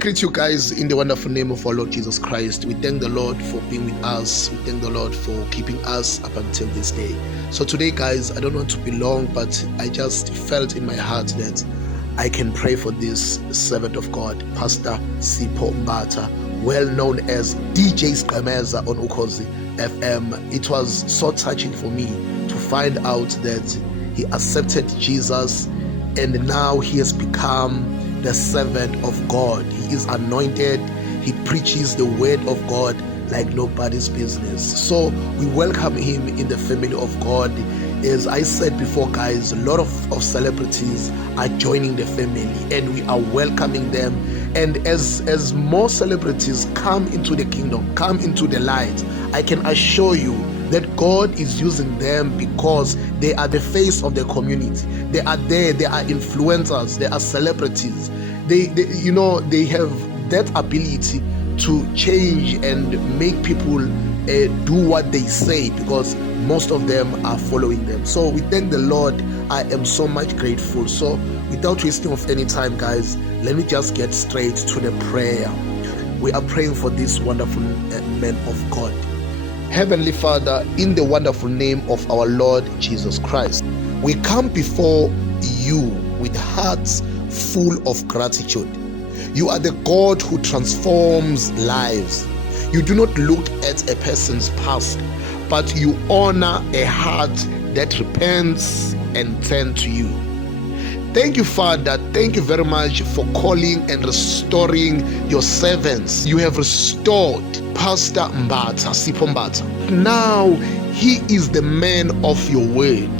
greet you guys in the wonderful name of our Lord Jesus Christ. We thank the Lord for being with us. We thank the Lord for keeping us up until this day. So today, guys, I don't want to be long, but I just felt in my heart that I can pray for this servant of God, Pastor Sgqemeza, well known as DJ Sgqemeza on Ukhozi FM. It was so touching for me to find out that he accepted Jesus and now he has become the servant of God. He is anointed. He preaches the word of God like nobody's business. So we welcome him in the family of God. As I said before, guys, a lot of celebrities are joining the family and we are welcoming them. And as more celebrities come into the kingdom, come into the light, I can assure you that God is using them because they are the face of the community. They are there, they are influencers, they are celebrities. They have that ability to change and make people do what they say because most of them are following them. So we thank the Lord. I am so much grateful. So without wasting of any time, guys, let me just get straight to the prayer. We are praying for this wonderful man of God. Heavenly Father, in the wonderful name of our Lord Jesus Christ, we come before you with hearts full of gratitude. You are the God who transforms lives. You do not look at a person's past, but you honor a heart that repents and turns to you. Thank you, Father. Thank you very much for calling and restoring your servants. You have restored Pastor Sgqemeza. Now he is the man of your word.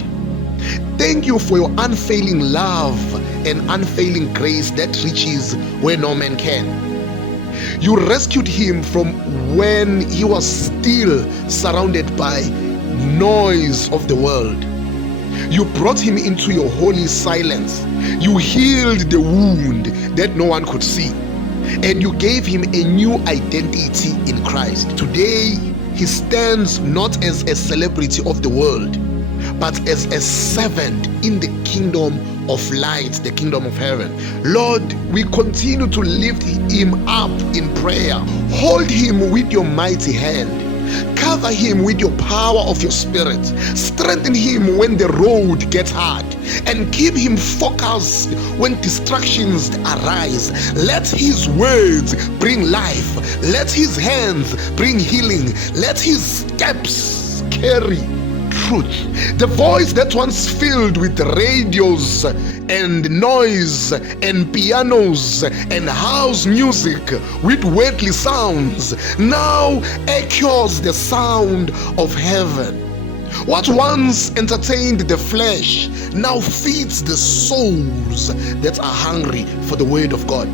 Thank you for your unfailing love and unfailing grace that reaches where no man can. You rescued him from when he was still surrounded by noise of the world. You brought him into your holy silence. You healed the wound that no one could see. And you gave him a new identity in Christ. Today, he stands not as a celebrity of the world, but as a servant in the kingdom of light, the kingdom of heaven. Lord, we continue to lift him up in prayer. Hold him with your mighty hand. Cover him with your power of your spirit. Strengthen him when the road gets hard and keep him focused when distractions arise. Let his words bring life. Let his hands bring healing. Let his steps carry truth. The voice that once filled with radios and noise and pianos and house music with worldly sounds now echoes the sound of heaven. What once entertained the flesh now feeds the souls that are hungry for the word of God.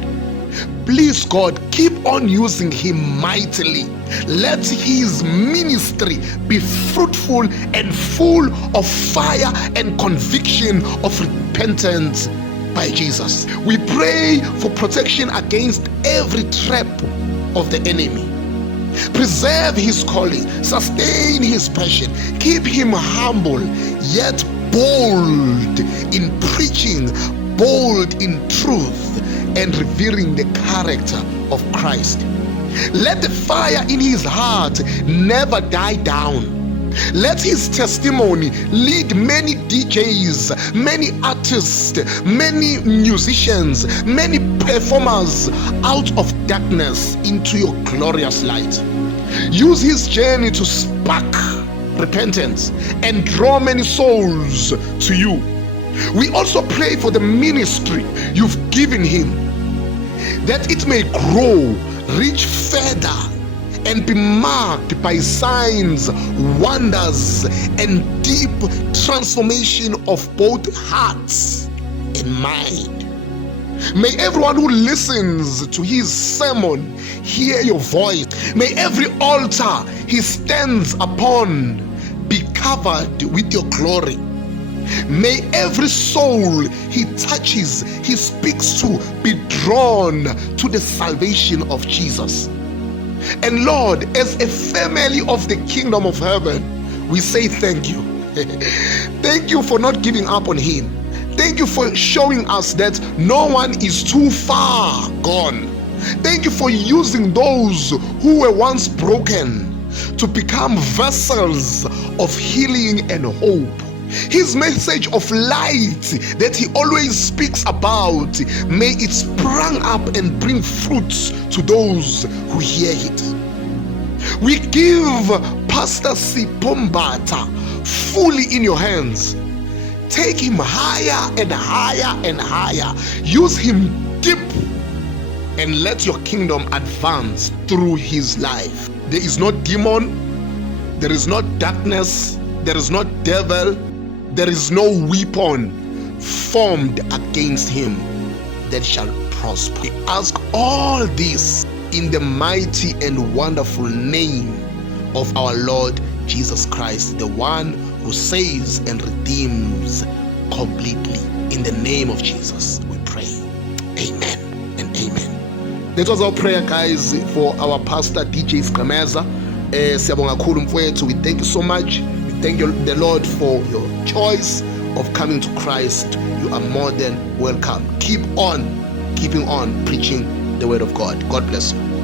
Please, God, keep on using him mightily. Let his ministry be fruitful and full of fire and conviction of repentance by Jesus. We pray for protection against every trap of the enemy. Preserve his calling, sustain his passion, keep him humble yet bold in preaching, bold in truth, and revealing the character of Christ. Let the fire in his heart never die down. Let his testimony lead many DJs, many artists, many musicians, many performers out of darkness into your glorious light. Use his journey to spark repentance and draw many souls to you. We also pray for the ministry you've given him, that it may grow, reach further, and be marked by signs, wonders, and deep transformation of both hearts and mind. May everyone who listens to his sermon hear your voice. May every altar he stands upon be covered with your glory. May every soul he touches, he speaks to, be drawn to the salvation of Jesus. And Lord, as a family of the kingdom of heaven, we say thank you. Thank you for not giving up on him. Thank you for showing us that no one is too far gone. Thank you for using those who were once broken to become vessels of healing and hope. His message of light that he always speaks about, may it sprang up and bring fruits to those who hear it. We give Pastor Sipombata fully in your hands. Take him higher and higher and higher. Use him deep and let your kingdom advance through his life. There is no demon, there is no darkness, there is no devil, there is no weapon formed against him that shall prosper. We ask all this in the mighty and wonderful name of our Lord Jesus Christ, the one who saves and redeems completely. In the name of Jesus we pray. Amen and amen. That was our prayer, guys, for our pastor DJ Sgqemeza. Siyabonga kakhulu mfowethu. We thank you so much. We thank you, the Lord, for your choice of coming to Christ. You are more than welcome. Keep on keeping on preaching the word of God. God bless you.